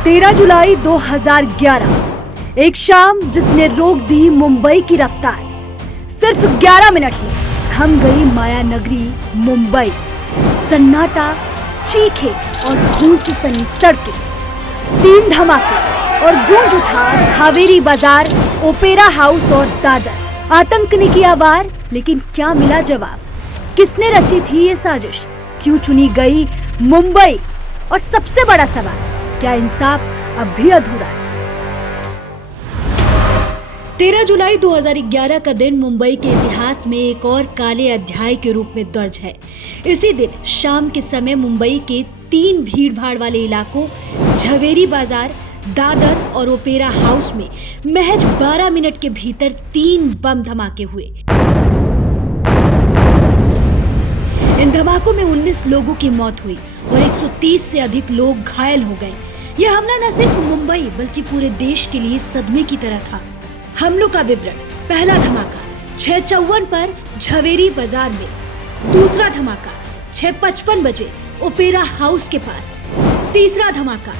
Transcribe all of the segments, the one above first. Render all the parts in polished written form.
13 जुलाई 2011 एक शाम जिसने रोक दी मुंबई की रफ्तार। सिर्फ 11 मिनट में थम गई माया नगरी मुंबई। सन्नाटा, चीखे और धूल से सनी सड़कें, 3 धमाके और गूंज उठा झावेरी बाजार, ओपेरा हाउस और दादर। आतंक ने किया वार, लेकिन क्या मिला जवाब? किसने रची थी ये साजिश? क्यों चुनी गई मुंबई? और सबसे बड़ा सवाल, क्या इंसाफ अब भी अधूरा है? 13 जुलाई 2011 का दिन मुंबई के इतिहास में एक और काले अध्याय के रूप में दर्ज है। इसी दिन शाम के समय मुंबई के 3 भीड़भाड़ वाले इलाकों झावेरी बाजार, दादर और ओपेरा हाउस में महज 12 मिनट के भीतर 3 बम धमाके हुए। इन धमाकों में 19 लोगों की मौत हुई और 130 से अधिक लोग घायल हो गए। यह हमला न सिर्फ मुंबई बल्कि पूरे देश के लिए सदमे की तरह था। हमलों का विवरण: पहला धमाका 6:54 पर झावेरी बाजार में। दूसरा धमाका 6:55 बजे ओपेरा हाउस के पास। तीसरा धमाका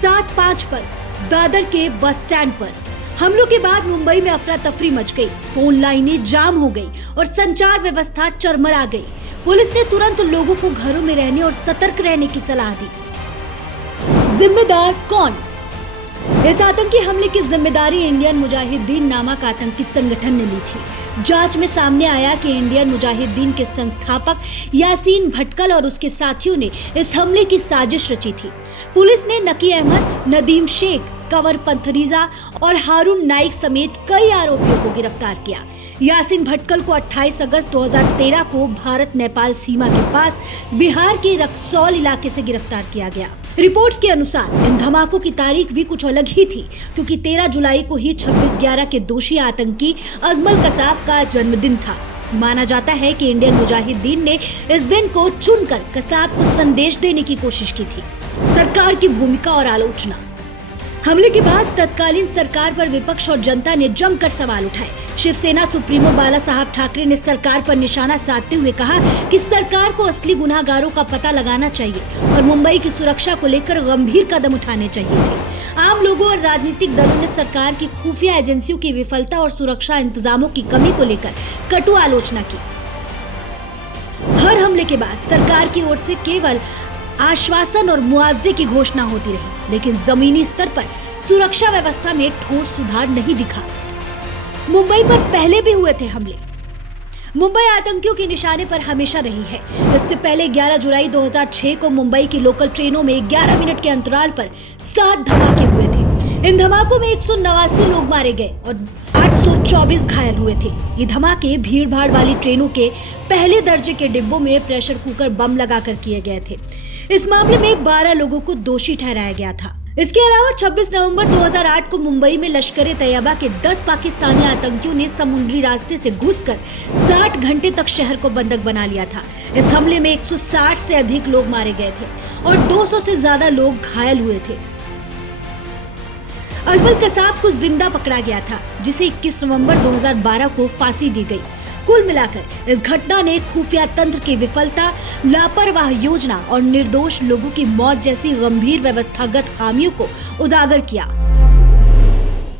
7:05 पर दादर के बस स्टैंड पर। हमलों के बाद मुंबई में अफरा तफरी मच गई, फोन लाइनें जाम हो गई और संचार व्यवस्था चरमरा गई। पुलिस ने तुरंत लोगों को घरों में रहने और सतर्क रहने की सलाह दी। जिम्मेदार कौन? इस आतंकी हमले की जिम्मेदारी इंडियन मुजाहिदीन नामक आतंकी संगठन ने ली थी। जांच में सामने आया कि इंडियन मुजाहिदीन के संस्थापक यासीन भटकल और उसके साथियों ने इस हमले की साजिश रची थी। पुलिस ने नकी अहमद, नदीम शेख, कंवर पंथरीजा और हारून नाइक समेत कई आरोपियों को गिरफ्तार किया। यासीन भटकल को 28 अगस्त 2013 को भारत नेपाल सीमा के पास बिहार के रक्सौल इलाके से गिरफ्तार किया गया। रिपोर्ट्स के अनुसार इन धमाकों की तारीख भी कुछ अलग ही थी, क्योंकि 13 जुलाई को ही 26/11 के दोषी आतंकी अजमल कसाब का जन्मदिन था। माना जाता है कि इंडियन मुजाहिदीन ने इस दिन को चुनकर कसाब को संदेश देने की कोशिश की थी। सरकार की भूमिका और आलोचना: हमले के बाद तत्कालीन सरकार पर विपक्ष और जनता ने जमकर सवाल उठाए। शिवसेना सुप्रीमो बाला साहब ठाकरे ने सरकार पर निशाना साधते हुए कहा कि सरकार को असली गुनाहगारों का पता लगाना चाहिए और मुंबई की सुरक्षा को लेकर गंभीर कदम उठाने चाहिए थे। आम लोगों और राजनीतिक दलों ने सरकार की खुफिया एजेंसियों की विफलता और सुरक्षा इंतजामों की कमी को लेकर कटु आलोचना की। हर हमले के बाद सरकार की ओर से केवल आश्वासन और मुआवजे की घोषणा होती रही, लेकिन जमीनी स्तर पर सुरक्षा व्यवस्था में ठोस सुधार नहीं दिखा। मुंबई पर पहले भी हुए थे हमले। मुंबई आतंकियों के निशाने पर हमेशा रही है। इससे पहले 11 जुलाई 2006 को मुंबई की लोकल ट्रेनों में 11 मिनट के अंतराल पर 7 धमाके हुए थे। इन धमाकों में 189 लोग मारे गए और 824 घायल हुए थे। ये धमाके भीड़-भाड़ वाली ट्रेनों के पहले दर्जे के डिब्बों में प्रेशर कुकर बम लगाकर किए गए थे। इस मामले में 12 लोगों को दोषी ठहराया गया था। इसके अलावा 26 नवंबर 2008 को मुंबई में लश्कर-ए-तैयबा के 10 पाकिस्तानी आतंकियों ने समुद्री रास्ते से घुसकर 60 घंटे तक शहर को बंधक बना लिया था। इस हमले में 160 से अधिक लोग मारे गए थे और 200 से ज्यादा लोग घायल हुए थे। अजमल कसाब को जिंदा पकड़ा गया था, जिसे 21 नवंबर 2012 को फांसी दी गई। कुल मिलाकर इस घटना ने खुफिया तंत्र की विफलता, लापरवाह योजना और निर्दोष लोगों की मौत जैसी गंभीर व्यवस्थागत खामियों को उजागर किया।